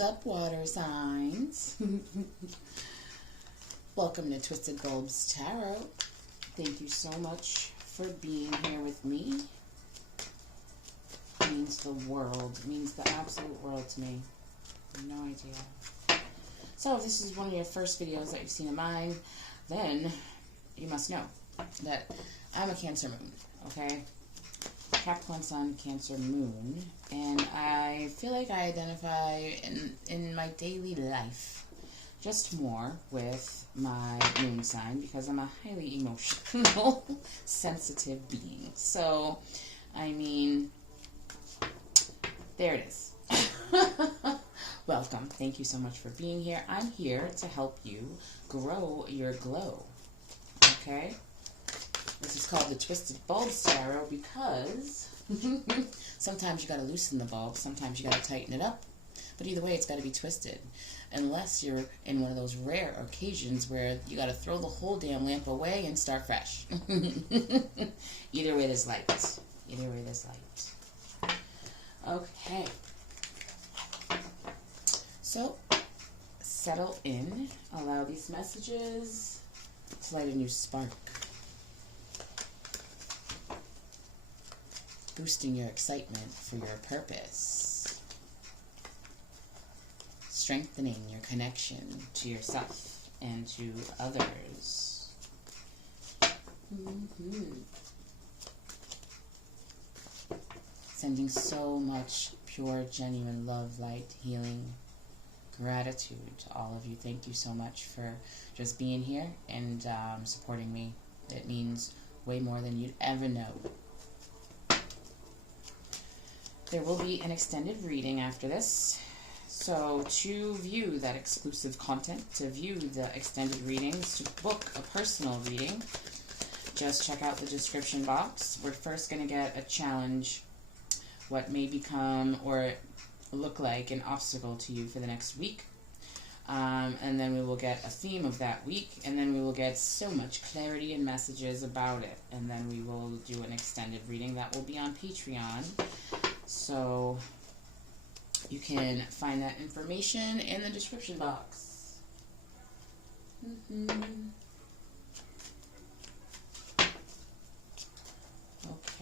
What's up, water signs? Welcome to Twisted Bulbs Tarot. Thank you so much for being here with me. It means the world. It means the absolute world to me. No idea. So if this is one of your first videos that you've seen of mine, then you must know that I'm a Cancer moon, okay? Capricorn Sun, Cancer Moon, and I feel like I identify in my daily life just more with my moon sign because I'm a highly emotional, sensitive being. So, I mean, there it is. Welcome. Thank you so much for being here. I'm here to help you grow your glow, okay? This is called the Twisted Bulbs Tarot because sometimes you got to loosen the bulb, sometimes you got to tighten it up, but either way it's got to be twisted. Unless you're in one of those rare occasions where you got to throw the whole damn lamp away and start fresh. Either way there's light. Either way there's light. Okay. So, settle in. Allow these messages to light a new spark. Boosting your excitement for your purpose. Strengthening your connection to yourself and to others. Sending so much pure, genuine love, light, healing, gratitude to all of you. Thank you so much for just being here and supporting me. It means way more than you'd ever know. There will be an extended reading after this. So to view that exclusive content, to view the extended readings, to book a personal reading, just check out the description box. We're first going to get a challenge, what may become or look like an obstacle to you for the next week. And then we will get a theme of that week, and then we will get so much clarity and messages about it. And then we will do an extended reading that will be on Patreon. So you can find that information in the description box.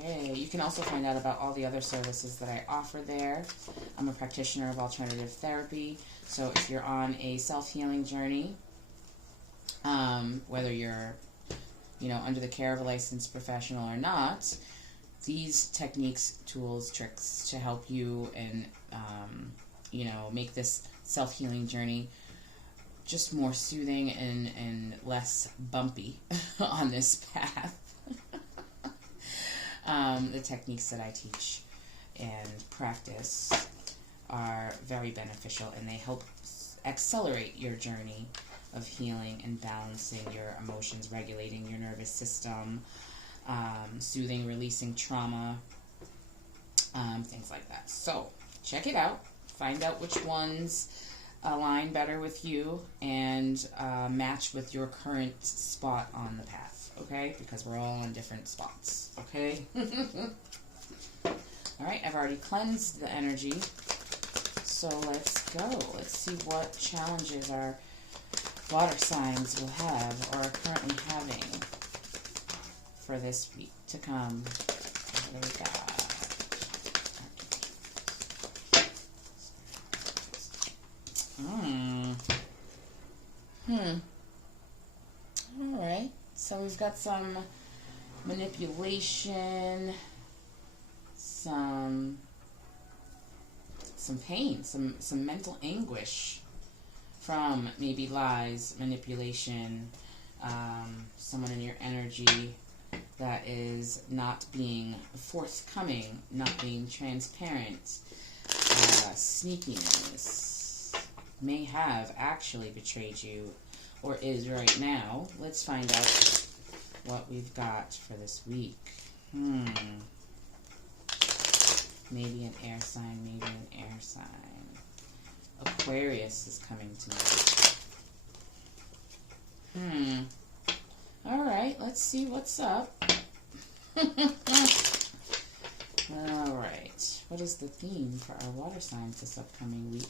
Okay, you can also find out about all the other services that I offer there. I'm a practitioner of alternative therapy, so if you're on a self-healing journey, whether you're, under the care of a licensed professional or not, these techniques, tools, tricks to help you and, make this self-healing journey just more soothing and less bumpy on this path. The techniques that I teach and practice are very beneficial, and they help accelerate your journey of healing and balancing your emotions, regulating your nervous system, soothing, releasing trauma, things like that. So check it out. Find out which ones align better with you and match with your current spot on the path. Okay? Because we're all on different spots. Okay? Alright, I've already cleansed the energy. So let's go. Let's see what challenges our water signs will have or are currently having for this week to come. What do we got? Alright. So we've got some manipulation, some pain, some mental anguish from maybe lies, manipulation, someone in your energy that is not being forthcoming, not being transparent, sneakiness, may have actually betrayed you or is right now. Let's find out what we've got for this week. Maybe an air sign, maybe an air sign. Aquarius is coming to me. Alright, let's see what's up. Alright, what is the theme for our water signs this upcoming week?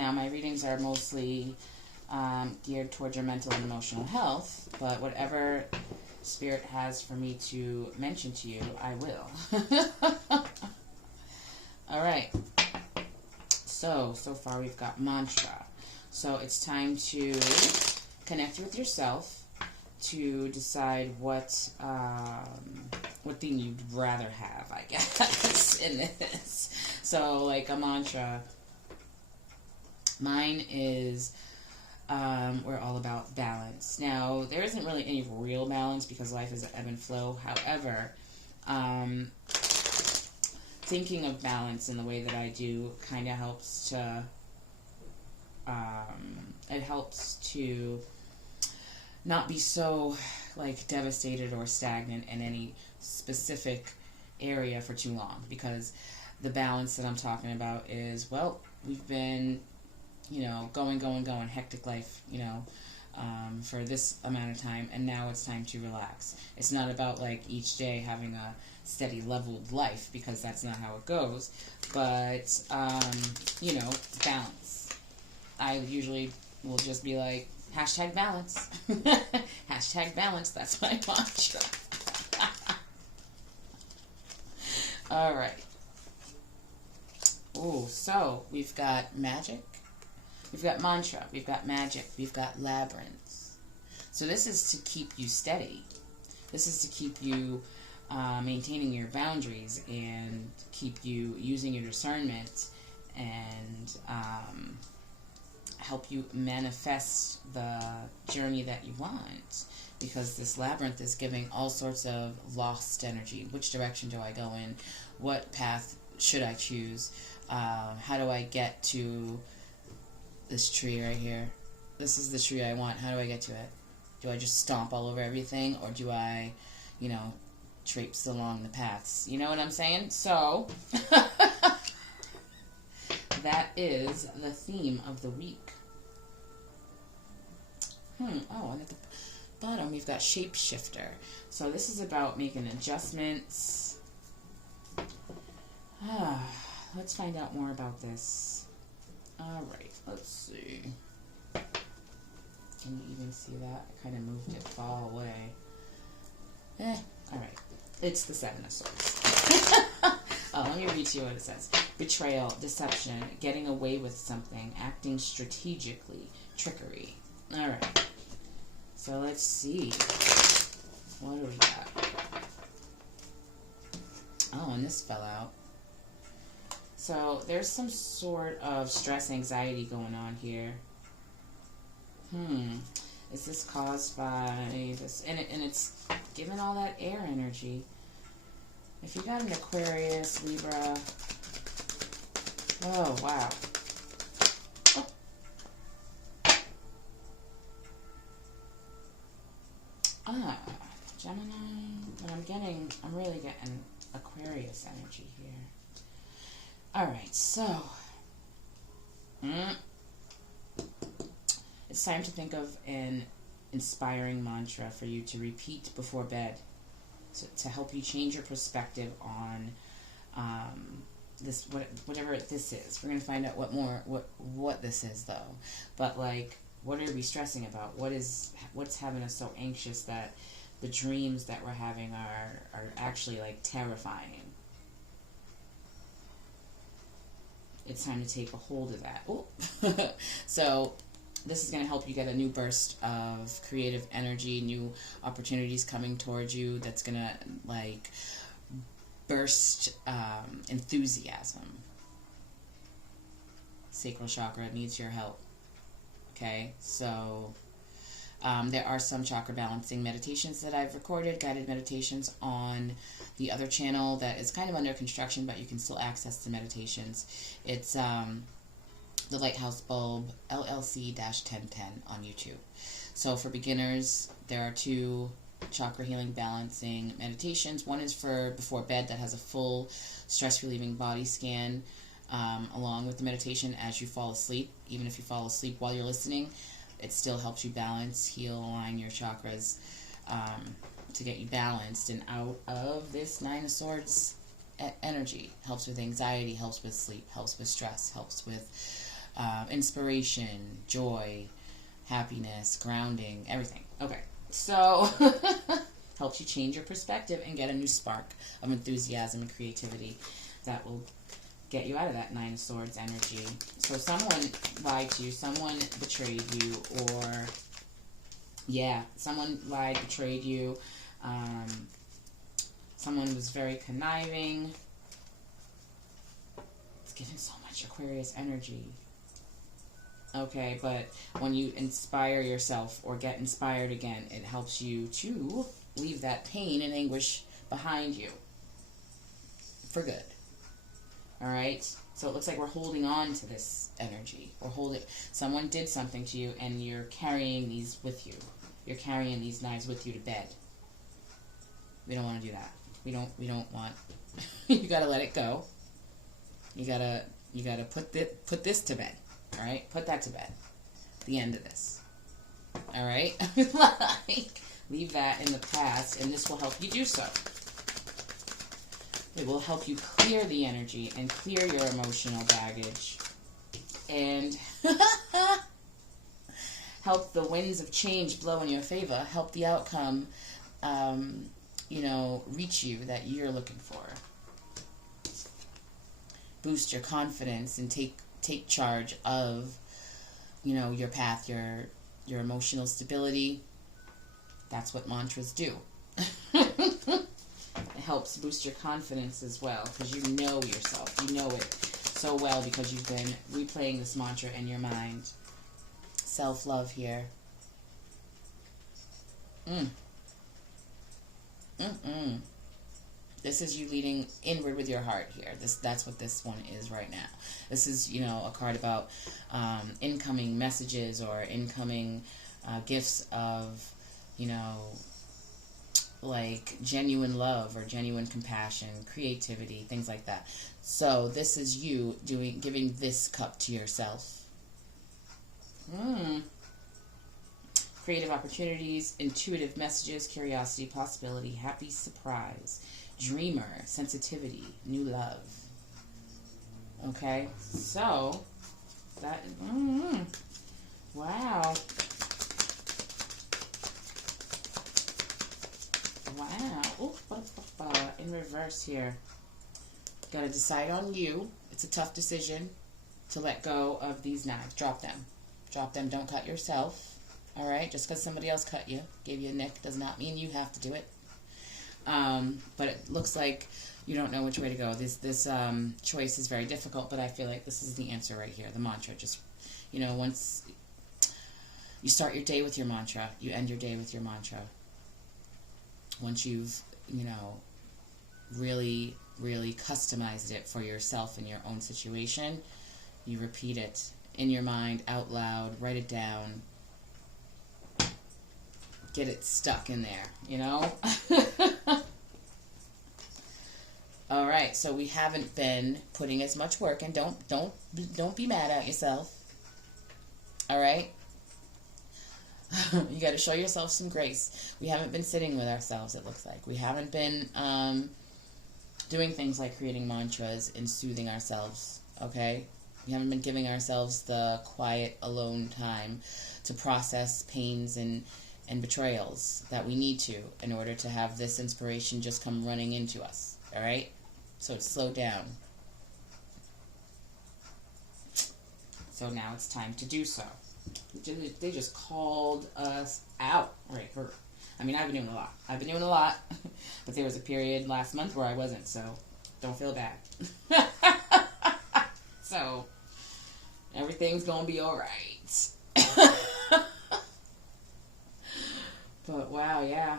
Now, my readings are mostly geared towards your mental and emotional health, but whatever Spirit has for me to mention to you, I will. All right. So far we've got mantra. So it's time to connect with yourself to decide what thing you'd rather have, I guess, in this. So, like a mantra, mine is, we're all about balance. Now, there isn't really any real balance because life is an ebb and flow. However, thinking of balance in the way that I do kind of helps to, it helps to not be so, like, devastated or stagnant in any specific area for too long, because the balance that I'm talking about is, well, we've been, you know, going, hectic life, you know, for this amount of time, and now it's time to relax. It's not about, like, each day having a steady leveled life, because that's not how it goes, but, you know, balance. I usually will just be like, hashtag balance. Hashtag balance, that's my mantra. All right. Ooh, so we've got magic, we've got mantra, we've got magic, we've got labyrinths. So this is to keep you steady. This is to keep you maintaining your boundaries and keep you using your discernment and help you manifest the journey that you want, because this labyrinth is giving all sorts of lost energy. Which direction do I go in? What path should I choose? How do I get to this tree right here? This is the tree I want. How do I get to it? Do I just stomp all over everything, or do I, you know, traipse along the paths? You know what I'm saying? So that is the theme of the week. Oh, and at the bottom we've got shapeshifter. So this is about making adjustments. Let's find out more about this. All right, let's see. Can you even see that? I kind of moved it far away. All right. It's the Seven of Swords. Oh, let me read to you what it says. Betrayal, deception, getting away with something, acting strategically, trickery. All right. So let's see. What do we got? Oh, and this fell out. So there's some sort of stress, anxiety going on here. Is this caused by this? And it's giving all that air energy. If you got an Aquarius, Libra. Oh, wow. Gemini. But I'm really getting Aquarius energy here. Alright, so. It's time to think of an inspiring mantra for you to repeat before bed to help you change your perspective on this, whatever this is. We're going to find out what this is, though. But, like, what are we stressing about? What's having us so anxious that the dreams that we're having are actually, like, terrifying? It's time to take a hold of that. Oh. So this is going to help you get a new burst of creative energy, new opportunities coming towards you that's going to, like, burst enthusiasm. Sacral chakra needs your help. Okay, so there are some chakra balancing meditations that I've recorded, guided meditations on the other channel that is kind of under construction, but you can still access the meditations. It's the Lighthouse Bulb LLC-1010 on YouTube. So for beginners, there are 2 chakra healing balancing meditations. One is for before bed that has a full stress relieving body scan along with the meditation as you fall asleep. Even if you fall asleep while you're listening, it still helps you balance, heal, align your chakras to get you balanced and out of this Nine of Swords energy. Helps with anxiety, helps with sleep, helps with stress, helps with inspiration, joy, happiness, grounding, everything. Okay, so helps you change your perspective and get a new spark of enthusiasm and creativity that will get you out of that Nine of Swords energy. So someone lied to you, someone betrayed you, or someone lied, betrayed you. Someone was very conniving. It's giving so much Aquarius energy. Okay, but when you inspire yourself or get inspired again, it helps you to leave that pain and anguish behind you for good. All right? So it looks like we're holding on to this energy. Someone did something to you, and you're carrying these with you. You're carrying these knives with you to bed. We don't want to do that. We don't want. You gotta let it go. You gotta put this to bed. All right, put that to bed. The end of this. All right, leave that in the past, and this will help you do so. It will help you clear the energy and clear your emotional baggage, and help the winds of change blow in your favor. Help the outcome, reach you that you're looking for. Boost your confidence and take charge of, your path, your emotional stability. That's what mantras do. It helps boost your confidence as well, because you know yourself. You know it so well because you've been replaying this mantra in your mind. Self-love here. This is you leading inward with your heart here. That's what this one is right now. This is, a card about incoming messages or incoming gifts of, like genuine love or genuine compassion, creativity, things like that. So this is you giving this cup to yourself. Creative opportunities, intuitive messages, curiosity, possibility, happy surprise, dreamer, sensitivity, new love. Okay, so that wow. Wow. In reverse here. Got to decide on you. It's a tough decision to let go of these knives. Drop them. Drop them. Don't cut yourself. All right? Just because somebody else cut you, gave you a nick, does not mean you have to do it. But it looks like you don't know which way to go. This choice is very difficult, but I feel like this is the answer right here. The mantra. Just, once you start your day with your mantra, you end your day with your mantra. Once you've, really, really customized it for yourself and your own situation, you repeat it in your mind, out loud, write it down, get it stuck in there, All right, so we haven't been putting as much work, and don't be mad at yourself. All right? You got to show yourself some grace. We haven't been sitting with ourselves, it looks like. We haven't been doing things like creating mantras and soothing ourselves, okay? We haven't been giving ourselves the quiet, alone time to process pains and betrayals that we need to in order to have this inspiration just come running into us, all right? So it's slowed down. So now it's time to do so. They just called us out. Right, her. I mean, I've been doing a lot. But there was a period last month where I wasn't, so don't feel bad. So, everything's going to be alright. But wow, yeah.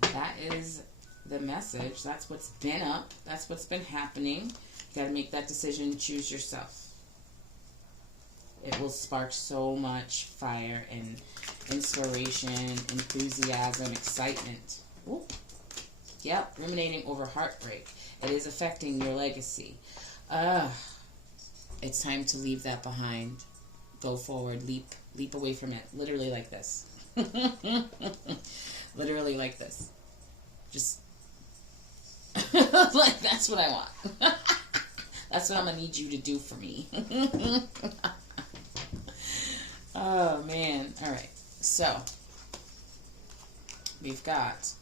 That is the message. That's what's been up. That's what's been happening. You got to make that decision. Choose yourself. It will spark so much fire and inspiration, enthusiasm, excitement. Ooh. Yep, ruminating over heartbreak. It is affecting your legacy. It's time to leave that behind. Go forward, leap away from it. Literally like this. Literally like this. Just like that's what I want. That's what I'm going to need you to do for me. Oh, man. All right. So, we've got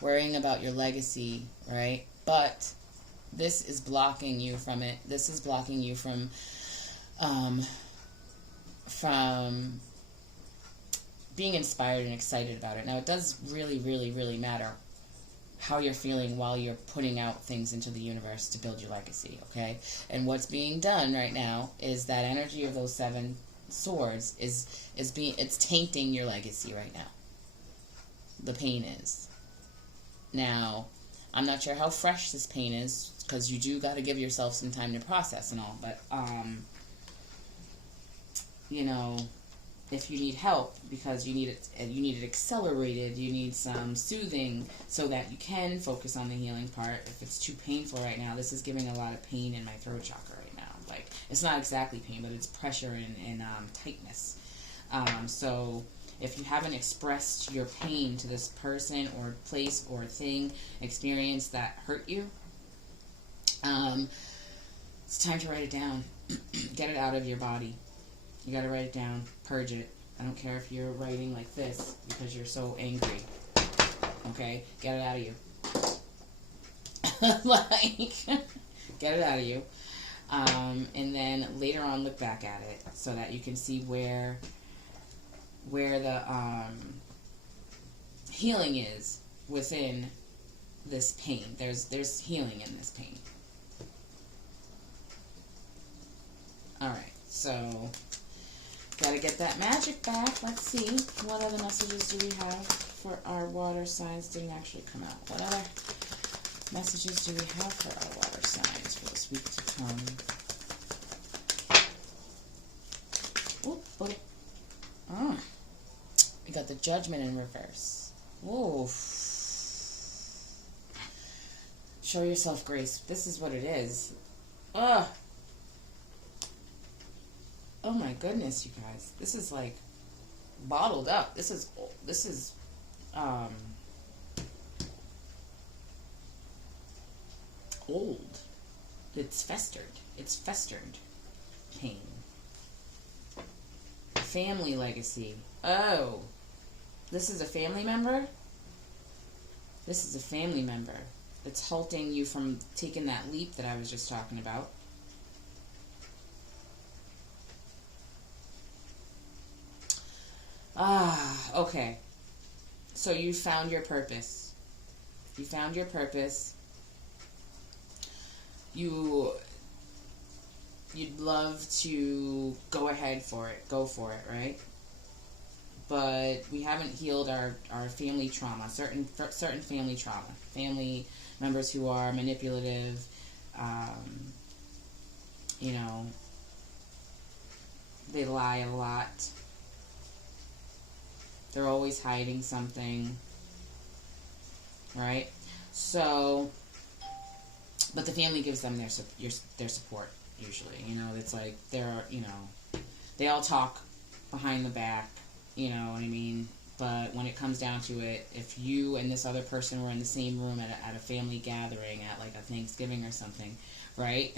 worrying about your legacy, right? But this is blocking you from it. This is blocking you from being inspired and excited about it. Now, it does really, really, really matter how you're feeling while you're putting out things into the universe to build your legacy, okay? And what's being done right now is that energy of those 7 swords it's tainting your legacy right now. The pain is. Now, I'm not sure how fresh this pain is, because you do got to give yourself some time to process and all, but you know, if you need help because you need it accelerated, you need some soothing so that you can focus on the healing part. If it's too painful right now, this is giving a lot of pain in my throat chakra right now. Like, it's not exactly pain, but it's pressure and tightness. So if you haven't expressed your pain to this person or place or thing, experience that hurt you, it's time to write it down. Get it out of your body. You got to write it down, purge it. I don't care if you're writing like this because you're so angry. Okay? Get it out of you. Like, get it out of you. And then later on look back at it so that you can see where the healing is within this pain. There's healing in this pain. Alright, so gotta get that magic back. Let's see. What other messages do we have for our water signs? Didn't actually come out. What other messages do we have for our water signs for this week to come? Oop, buddy. Oh. We got the Judgment in reverse. Ooh. Show yourself grace. This is what it is. Ugh. Oh my goodness, you guys. This is like bottled up. This is old. It's festered. It's festered pain. Family legacy. Oh. This is a family member? This is a family member that's halting you from taking that leap that I was just talking about. Okay. So you found your purpose. You found your purpose. You'd love to go ahead for it. Go for it, right? But we haven't healed our family trauma, certain family trauma. Family members who are manipulative, you know, they lie a lot. They're always hiding something, right? So, but the family gives them their support, usually. You know, it's like they all talk behind the back, you know what I mean? But when it comes down to it, if you and this other person were in the same room at a family gathering, at like a Thanksgiving or something, right?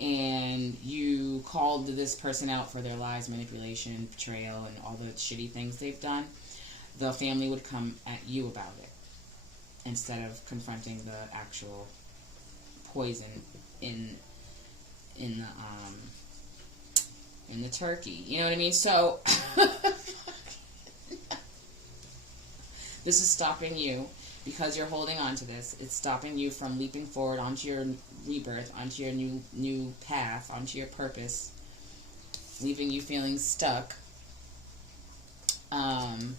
And you called this person out for their lies, manipulation, betrayal, and all the shitty things they've done, the family would come at you about it instead of confronting the actual poison in the turkey. You know what I mean? So this is stopping you because you're holding on to this. It's stopping you from leaping forward onto your rebirth, onto your new path, onto your purpose, leaving you feeling stuck, and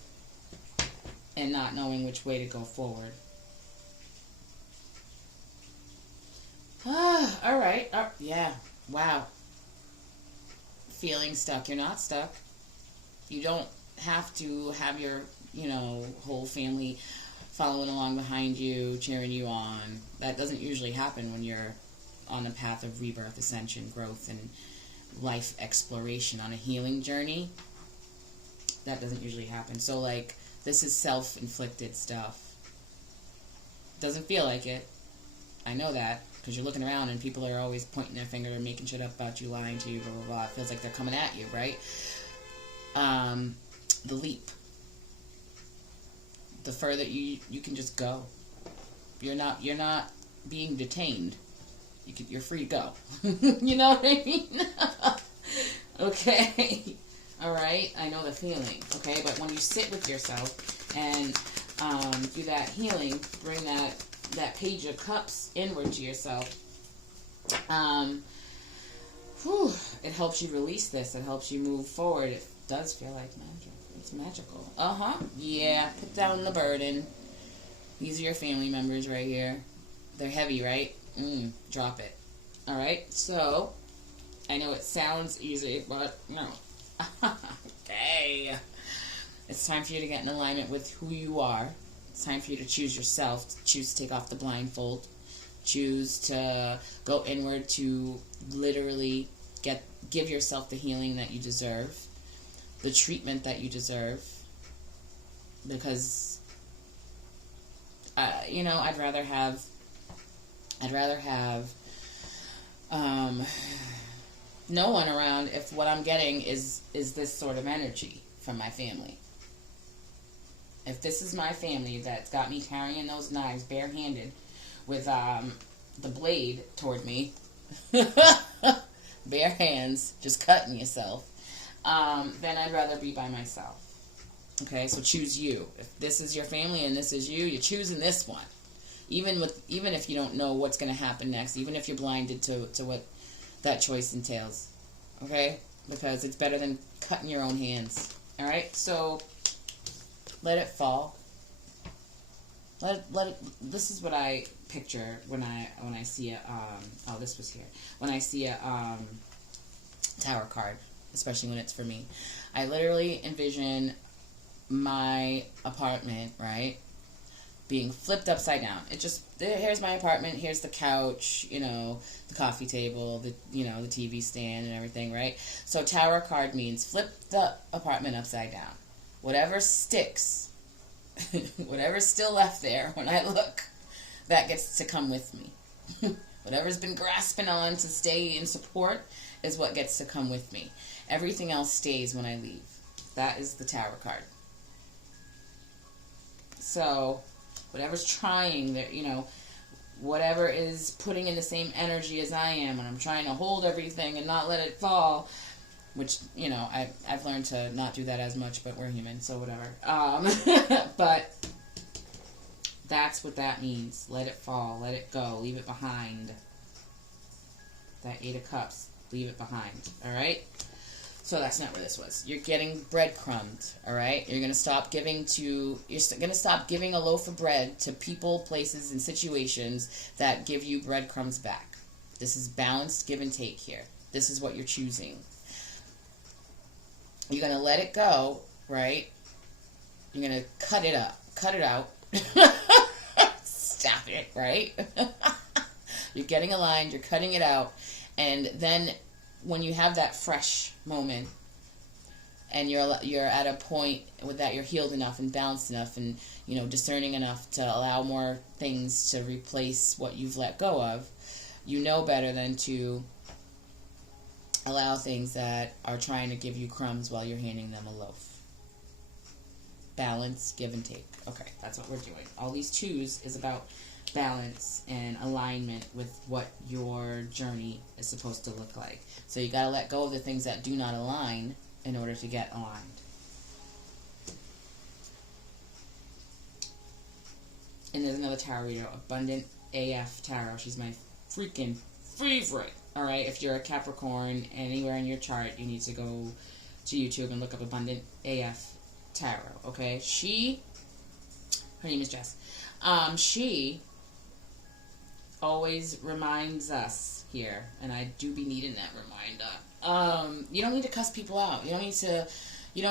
not knowing which way to go forward. All right. Yeah. Wow. Feeling stuck. You're not stuck. You don't have to have your, whole family following along behind you, cheering you on. That doesn't usually happen when you're on a path of rebirth, ascension, growth, and life exploration on a healing journey. That doesn't usually happen. So, this is self-inflicted stuff. Doesn't feel like it. I know that because you're looking around and people are always pointing their finger and making shit up about you, lying to you, blah, blah, blah. It feels like they're coming at you, right? The leap. The further you can just go. You're not being detained. You're free to go. You know what I mean? Okay. All right. I know the feeling. Okay. But when you sit with yourself and do that healing, bring that page of cups inward to yourself. It helps you release this. It helps you move forward. It does feel like magic. It's magical. Yeah. Put down the burden. These are your family members right here. They're heavy, right? Drop it. All right. So I know it sounds easy, but no. Okay. It's time for you to get in alignment with who you are. It's time for you to choose yourself. Choose to take off the blindfold. Choose to go inward to literally give yourself the healing that you deserve, the treatment that you deserve. Because, I'd rather have no one around if what I'm getting is this sort of energy from my family. If this is my family that's got me carrying those knives barehanded with the blade toward me, bare hands, just cutting yourself, then I'd rather be by myself. Okay, so choose you. If this is your family and this is you, you're choosing this one. Even if you don't know what's going to happen next, even if you're blinded to what that choice entails. Okay? Because it's better than cutting your own hands. All right? So let it fall. Let it. This is what I picture when I see a this was here. When I see a tower card, especially when it's for me. I literally envision my apartment, right, being flipped upside down. Here's my apartment, here's the couch, the coffee table, the TV stand and everything, right? So tower card means flip the apartment upside down. Whatever sticks, whatever's still left there when I look, that gets to come with me. Whatever's been grasping on to stay in support is what gets to come with me. Everything else stays when I leave. That is the tower card. So whatever's trying, whatever is putting in the same energy as I am, and I'm trying to hold everything and not let it fall, which, I've learned to not do that as much, but we're human, so whatever. But that's what that means. Let it fall, let it go, leave it behind. That 8 of Cups, leave it behind, all right? So that's not where this was. You're getting breadcrumbed, all right? You're going to stop giving a loaf of bread to people, places, and situations that give you breadcrumbs back. This is balanced give and take here. This is what you're choosing. You're going to let it go, right? You're going to cut it out. Stop it, right? You're getting aligned, you're cutting it out, and then when you have that fresh moment and you're at a point with that you're healed enough and balanced enough and discerning enough to allow more things to replace what you've let go of, better than to allow things that are trying to give you crumbs while you're handing them a loaf. Balance, give and take. Okay, that's what we're doing. All these twos is about balance and alignment with what your journey is supposed to look like. So you got to let go of the things that do not align in order to get aligned. And there's another tarot reader, Abundant AF Tarot. She's my freaking favorite. All right, if you're a Capricorn anywhere in your chart, you need to go to YouTube and look up Abundant AF Tarot. Okay, her name is Jess. She always reminds us here, and I do be needing that reminder. You don't need to cuss people out. You don't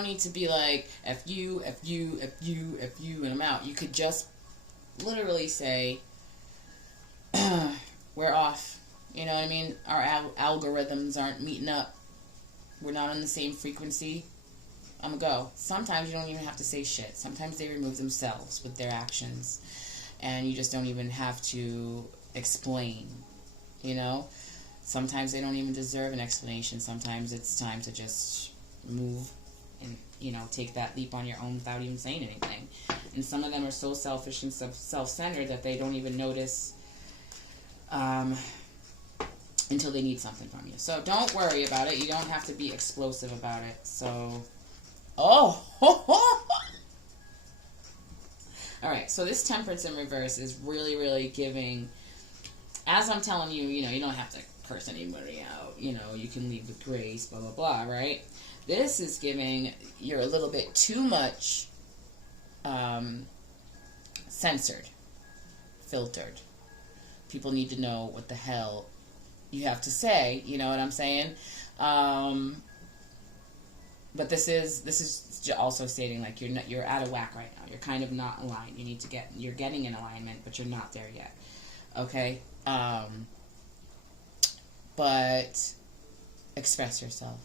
need to be like F you, and I'm out. You could just literally say, we're off. You know what I mean? Our algorithms aren't meeting up. We're not on the same frequency. I'm gonna go. Sometimes you don't even have to say shit. Sometimes they remove themselves with their actions. And you just don't even have to explain, you know? Sometimes they don't even deserve an explanation. Sometimes it's time to just move and, you know, take that leap on your own without even saying anything. And some of them are so selfish and self-centered that they don't even notice until they need something from you. So don't worry about it. You don't have to be explosive about it. So, oh, all right. So this Temperance in reverse is really, really giving. As I'm telling you, you know, you don't have to curse anybody out. You know, you can leave with grace, blah, blah, blah, right? This is giving you're a little bit too much censored, filtered. People need to know what the hell you have to say. You know what I'm saying? But this is also stating like you're out of whack right now. You're kind of not aligned. You're getting in alignment, but you're not there yet. Okay? But express yourself.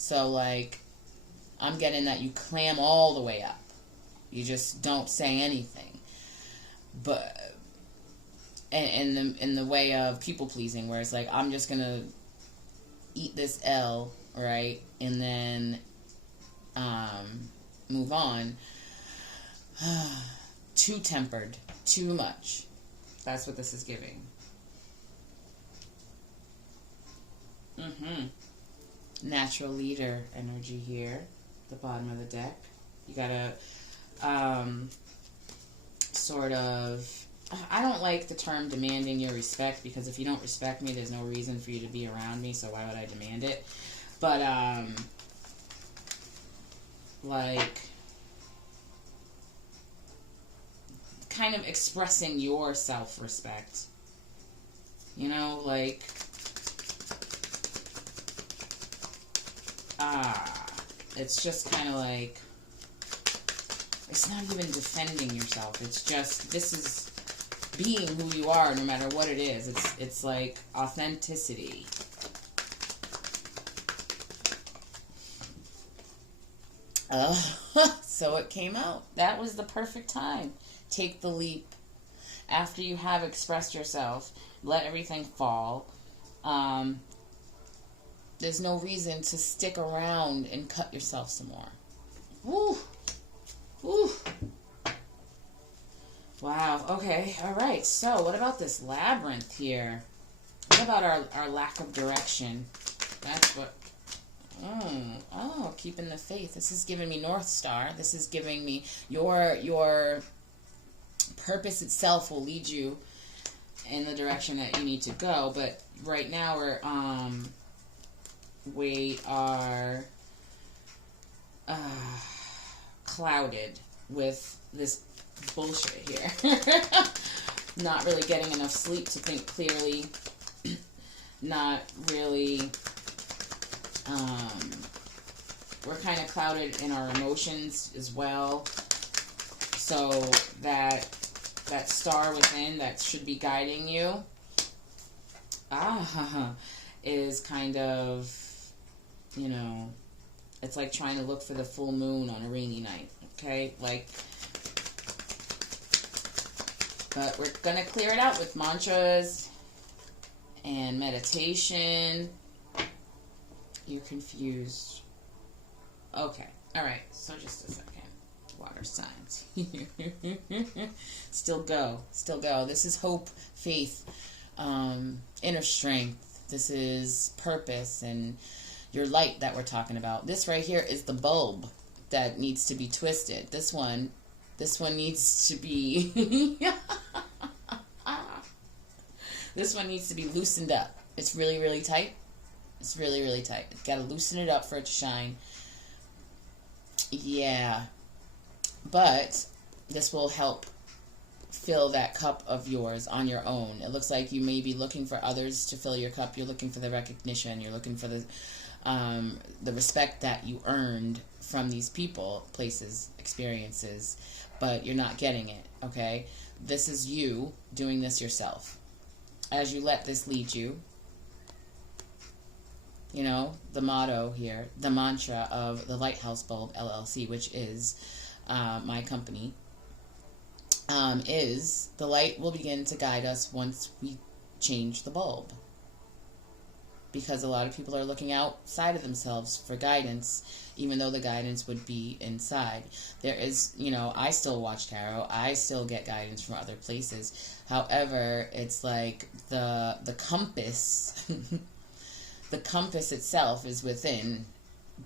So, like, I'm getting that you clam all the way up. You just don't say anything. But, in the way of people pleasing, where it's like, I'm just gonna eat this L, right? And then, move on. Too tempered. Too much. That's what this is giving. Natural leader energy here, the bottom of the deck. You gotta sort of, I don't like the term demanding your respect, because if you don't respect me, there's no reason for you to be around me, so why would I demand it? But like kind of expressing your self-respect, you know, like it's just kind of like, it's not even defending yourself. It's just, this is being who you are no matter what it is. It's like authenticity. So it came out. That was the perfect time. Take the leap. After you have expressed yourself, let everything fall. There's no reason to stick around and cut yourself some more. Woo! Woo! Wow. Okay. All right. So what about this labyrinth here? What about our lack of direction? That's what... Oh, keeping the faith. This is giving me North Star. This is giving me your purpose itself will lead you in the direction that you need to go. But right now we are clouded with this bullshit here. Not really getting enough sleep to think clearly. Not really... we're kind of clouded in our emotions as well. So that star within that should be guiding you is kind of, you know, it's like trying to look for the full moon on a rainy night. Okay? Like, but we're going to clear it out with mantras and meditation. You're confused. Okay. All right. So just a second. Water signs. Still go. Still go. This is hope, faith, inner strength. This is purpose and your light that we're talking about. This right here is the bulb that needs to be twisted. This one needs to be... This one needs to be loosened up. It's really, really tight. It's really, really tight. You've got to loosen it up for it to shine. Yeah. But this will help fill that cup of yours on your own. It looks like you may be looking for others to fill your cup. You're looking for the recognition. You're looking for the respect that you earned from these people, places, experiences. But you're not getting it, okay? This is you doing this yourself. As you let this lead you, you know, the motto here, the mantra of the Lighthouse Bulb LLC, which is my company, is the light will begin to guide us once we change the bulb. Because a lot of people are looking outside of themselves for guidance, even though the guidance would be inside. There is, I still watch tarot. I still get guidance from other places. However, it's like the compass, the compass itself is within.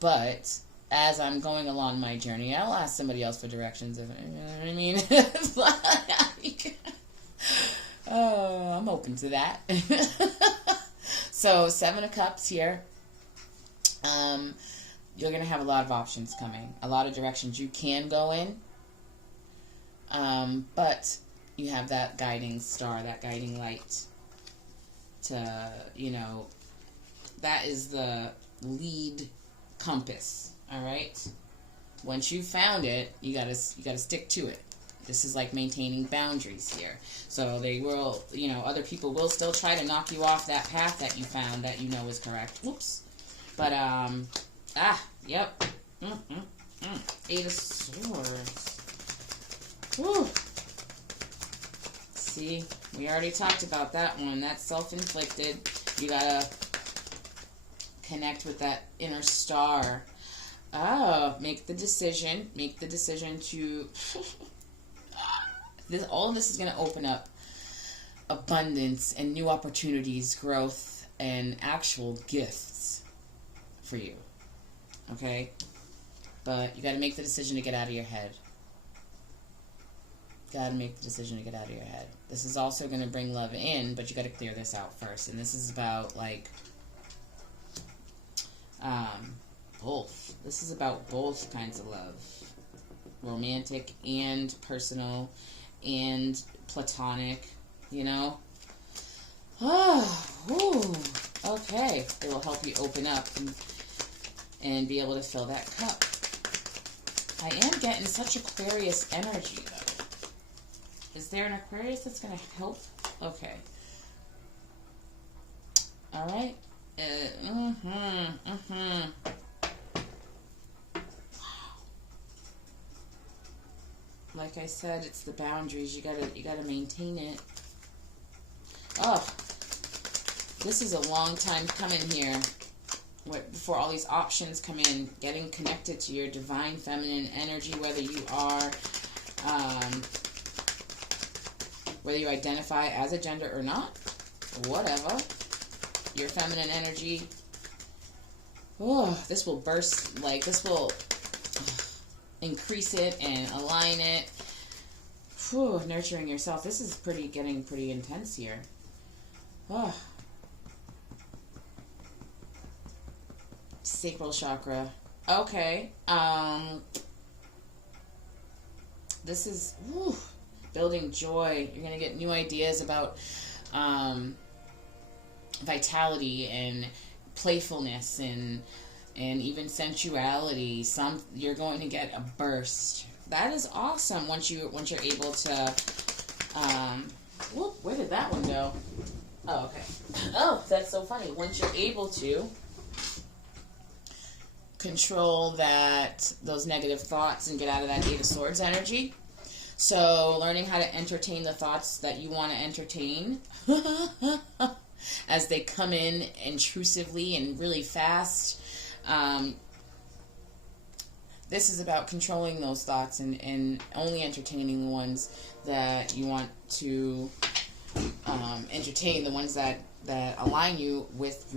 But as I'm going along my journey, I'll ask somebody else for directions. You know what I mean? It's like, oh, I'm open to that. So, 7 of Cups here. You're going to have a lot of options coming. A lot of directions you can go in. But you have that guiding star, that guiding light to, that is the lead compass. All right? Once you've found it, you gotta stick to it. This is like maintaining boundaries here. So they will, other people will still try to knock you off that path that you found that you know is correct. Whoops. But, yep. 8 of Swords. Whew. See, we already talked about that one. That's self-inflicted. You gotta connect with that inner star. Oh, make the decision. Make the decision to... all of this is going to open up abundance and new opportunities, growth, and actual gifts for you. Okay? But you got to make the decision to get out of your head. Got to make the decision to get out of your head. This is also going to bring love in, but you got to clear this out first. And this is about, like, both. This is about both kinds of love. Romantic and personal and platonic, okay. It will help you open up and be able to fill that cup. I am getting such Aquarius energy, though. Is there an Aquarius that's going to help? Okay. All right. Like I said, it's the boundaries. You gotta maintain it. Oh, this is a long time coming here. Before all these options come in, getting connected to your divine feminine energy, whether you are, whether you identify as a gender or not, whatever, your feminine energy. Oh, this will burst, this will increase it and align it. Whew, nurturing yourself. This is getting pretty intense here. Oh. Sacral chakra. Okay. This is building joy. You're going to get new ideas about vitality and playfulness and even sensuality. You're going to get a burst. That is awesome once you're able to where did that one go? Oh, okay. Oh, that's so funny. Once you're able to control those negative thoughts and get out of that 8 of Swords energy. So learning how to entertain the thoughts that you want to entertain as they come in intrusively and really fast. This is about controlling those thoughts and only entertaining the ones that you want to entertain, the ones that align you with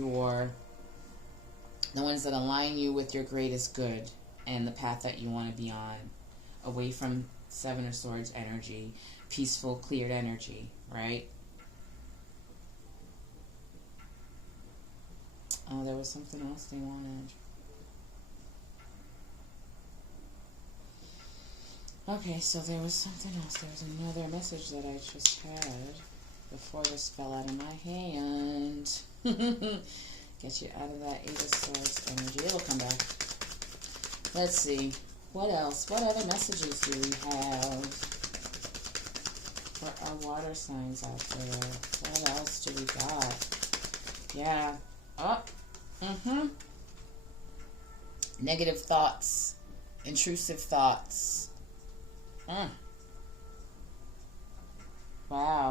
your greatest good and the path that you want to be on, away from 7 of Swords energy, peaceful, cleared energy, right? Oh, there was something else they wanted. Okay, so there was something else. There was another message that I just had before this fell out of my hand. Get you out of that 8 of Swords energy. It'll come back. Let's see. What else? What other messages do we have for our water signs out there? What else do we got? Yeah. Oh. Negative thoughts. Intrusive thoughts.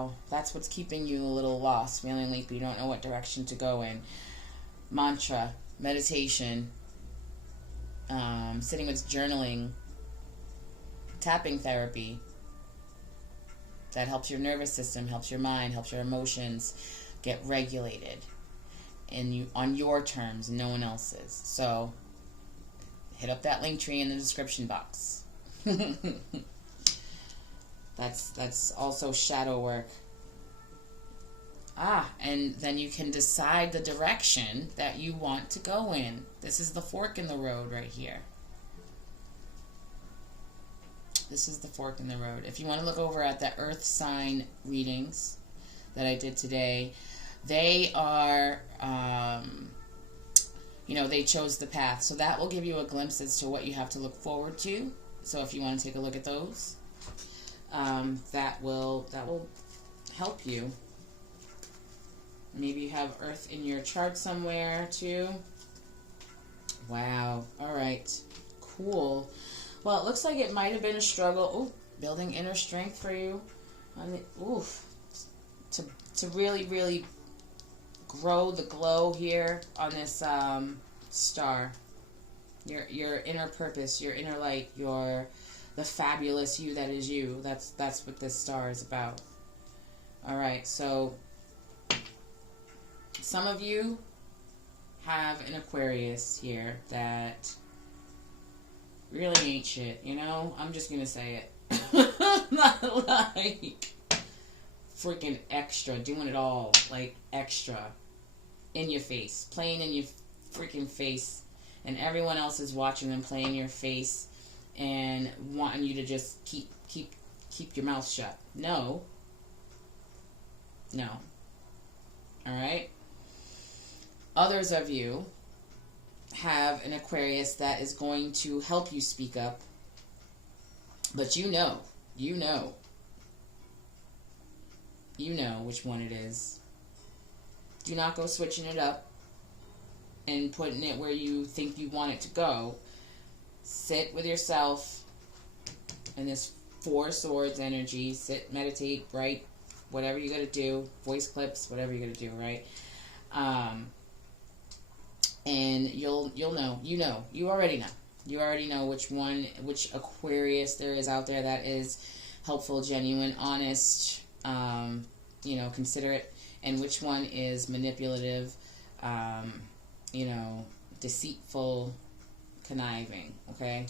Wow. That's what's keeping you a little lost, feeling like you don't know what direction to go in. Mantra, meditation, sitting with journaling, tapping therapy. That helps your nervous system, helps your mind, helps your emotions get regulated on your terms, no one else's. So hit up that link tree in the description box. That's also shadow work. And then you can decide the direction that you want to go in. This is the fork in the road right here. This is the fork in the road. If you want to look over at the earth sign readings that I did today, they are, they chose the path. So that will give you a glimpse as to what you have to look forward to. So if you want to take a look at those, that will help you. Maybe you have earth in your chart somewhere too. Wow. All right. Cool. Well, it looks like it might have been a struggle. Ooh, building inner strength for you. To really, really grow the glow here on this star. Your inner purpose, your inner light, the fabulous you that is you. That's what this star is about. All right, so some of you have an Aquarius here that really ain't shit, I'm just gonna say it. Not like freaking extra, doing it all, like extra, in your face, playing in your freaking face, and everyone else is watching them play in your face and wanting you to just keep your mouth shut. No. All right. Others of you have an Aquarius that is going to help you speak up, but you know which one it is. Do not go switching it up and putting it where you think you want it to go. Sit with yourself in this Four Swords energy. Sit, meditate, write, whatever you gotta do, voice clips, whatever you gotta do, right? And you'll know. You already know. You already know which Aquarius there is out there that is helpful, genuine, honest, considerate, and which one is manipulative, deceitful, conniving, okay?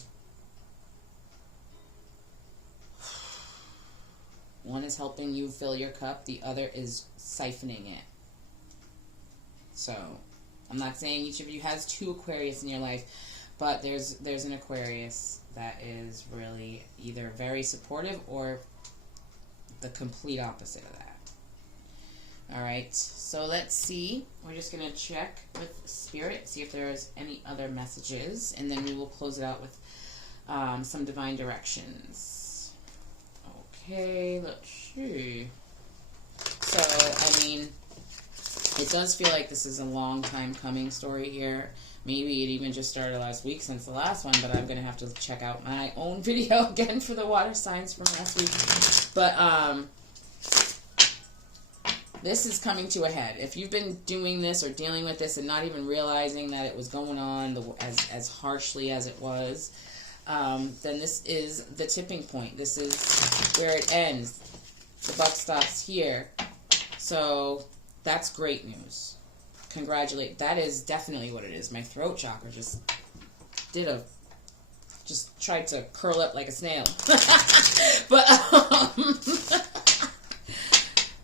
One is helping you fill your cup, the other is siphoning it. So, I'm not saying each of you has two Aquarius in your life, but there's an Aquarius that is really either very supportive or the complete opposite of that. Alright, so let's see. We're just going to check with Spirit, see if there's any other messages, and then we will close it out with some divine directions. Okay, let's see. So, it does feel like this is a long time coming story here. Maybe it even just started last week since the last one, but I'm going to have to check out my own video again for the water signs from last week. But, this is coming to a head. If you've been doing this or dealing with this and not even realizing that it was going on as harshly as it was, then this is the tipping point. This is where it ends. The buck stops here. So that's great news. Congratulate. That is definitely what it is. My throat chakra just tried to curl up like a snail. But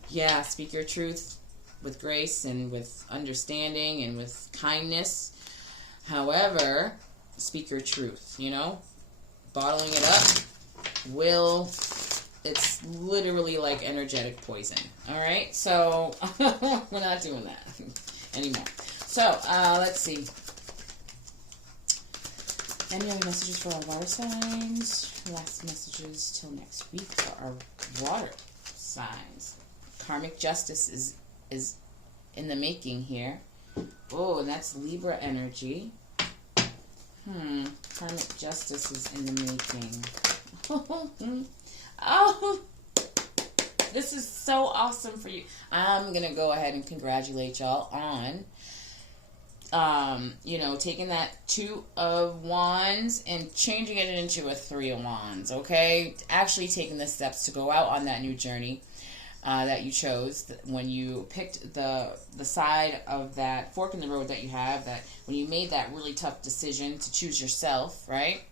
yeah, speak your truth with grace and with understanding and with kindness. However, speak your truth, Bottling it up it's literally like energetic poison. Alright? So, we're not doing that anymore. So, let's see. Any other messages for our water signs? Last messages till next week for our water signs. Karmic justice is in the making here. Oh, and that's Libra energy. Karmic justice is in the making. Oh, This is so awesome for you. I'm going to go ahead and congratulate y'all on, you know, taking that 2 of Wands and changing it into a 3 of Wands, okay? Actually taking the steps to go out on that new journey that you chose when you picked the side of that fork in the road that you have, that when you made that really tough decision to choose yourself, right?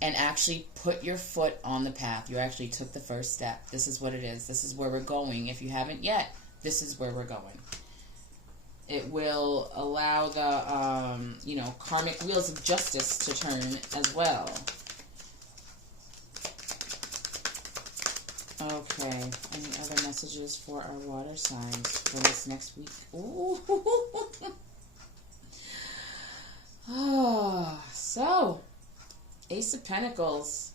And actually put your foot on the path. You actually took the first step. This is what it is. This is where we're going. If you haven't yet, this is where we're going. It will allow the, you know, karmic wheels of justice to turn as well. Okay. Any other messages for our water signs for this next week? Ooh. Oh, so... Ace of Pentacles.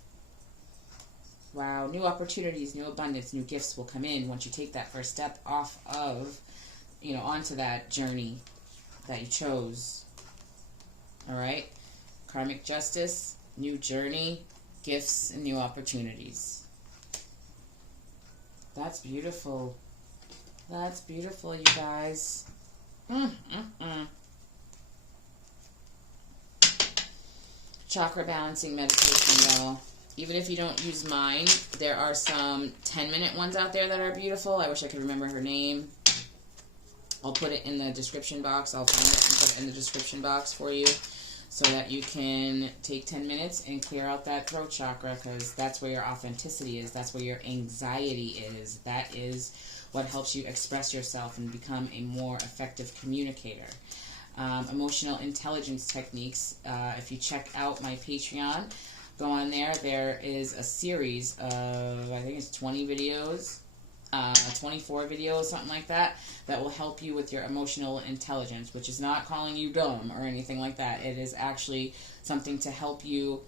Wow, new opportunities, new abundance, new gifts will come in once you take that first step off of, you know, onto that journey that you chose. All right? Karmic justice, new journey, gifts, and new opportunities. That's beautiful. That's beautiful, you guys. Chakra balancing meditation, y'all. Even if you don't use mine, there are some 10-minute ones out there that are beautiful. I wish I could remember her name. I'll put it in the description box. I'll find it and put it in the description box for you so that you can take 10 minutes and clear out that throat chakra, because that's where your authenticity is. That's where your anxiety is. That is what helps you express yourself and become a more effective communicator. Emotional intelligence techniques. If you check out my Patreon, go on there. There is a series of, I think it's 20 videos, 24 videos, something like that, that will help you with your emotional intelligence, which is not calling you dumb or anything like that. It is actually something to help you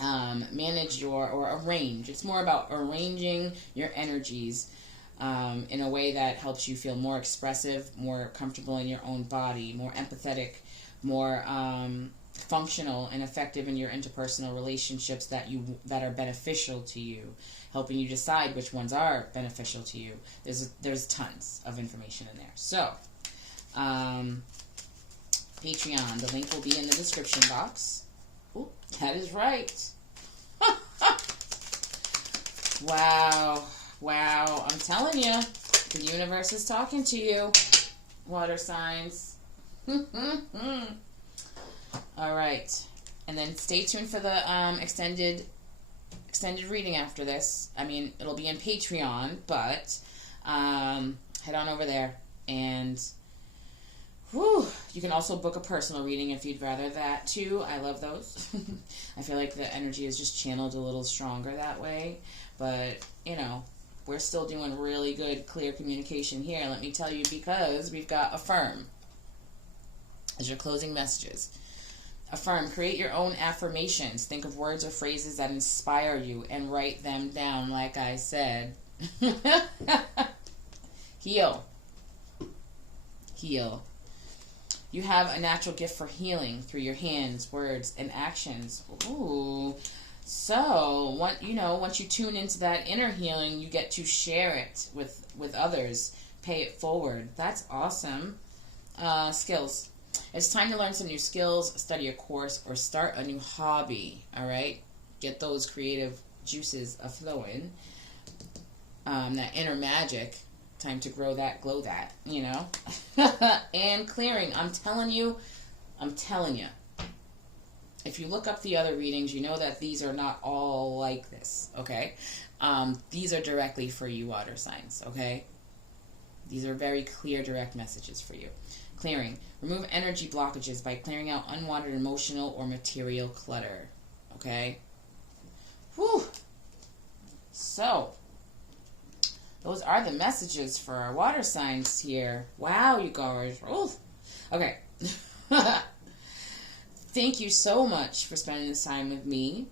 manage or arrange. It's more about arranging your energies in a way that helps you feel more expressive, more comfortable in your own body, more empathetic, more functional and effective in your interpersonal relationships that are beneficial to you, helping you decide which ones are beneficial to you. There's tons of information in there. So, Patreon, the link will be in the description box. Ooh, that is right. Wow. Wow, I'm telling you, the universe is talking to you, water signs. All right, and then stay tuned for the extended reading after this. I mean, it'll be in Patreon, but head on over there, and you can also book a personal reading if you'd rather that too. I love those. I feel like the energy is just channeled a little stronger that way, but you know, we're still doing really good, clear communication here, let me tell you, because we've got affirm as your closing messages. Affirm. Create your own affirmations. Think of words or phrases that inspire you and write them down, like I said. Heal. Heal. You have a natural gift for healing through your hands, words, and actions. Ooh. So, once you tune into that inner healing, you get to share it with others. Pay it forward. That's awesome. Skills. It's time to learn some new skills, study a course, or start a new hobby. All right? Get those creative juices a-flowing. That inner magic. Time to grow that, glow that, you know? And clearing. I'm telling you. If you look up the other readings, you know that these are not all like this, okay? These are directly for you, water signs, okay? These are very clear, direct messages for you. Clearing. Remove energy blockages by clearing out unwanted emotional or material clutter, okay? Whew. So, those are the messages for our water signs here. Wow, you guys. Ooh. Okay. Thank you so much for spending this time with me.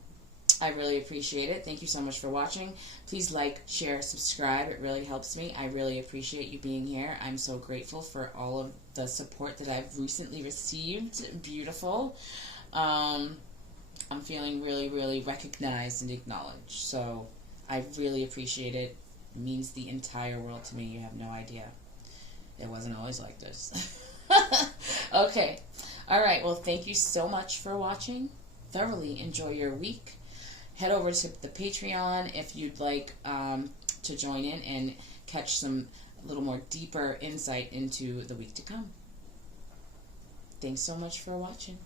I really appreciate it. Thank you so much for watching. Please like, share, subscribe. It really helps me. I really appreciate you being here. I'm so grateful for all of the support that I've recently received. Beautiful. I'm feeling really, really recognized and acknowledged. So I really appreciate it. It means the entire world to me. You have no idea. It wasn't always like this. Okay. All right. Well, thank you so much for watching. Thoroughly enjoy your week. Head over to the Patreon if you'd like to join in and catch some little more deeper insight into the week to come. Thanks so much for watching.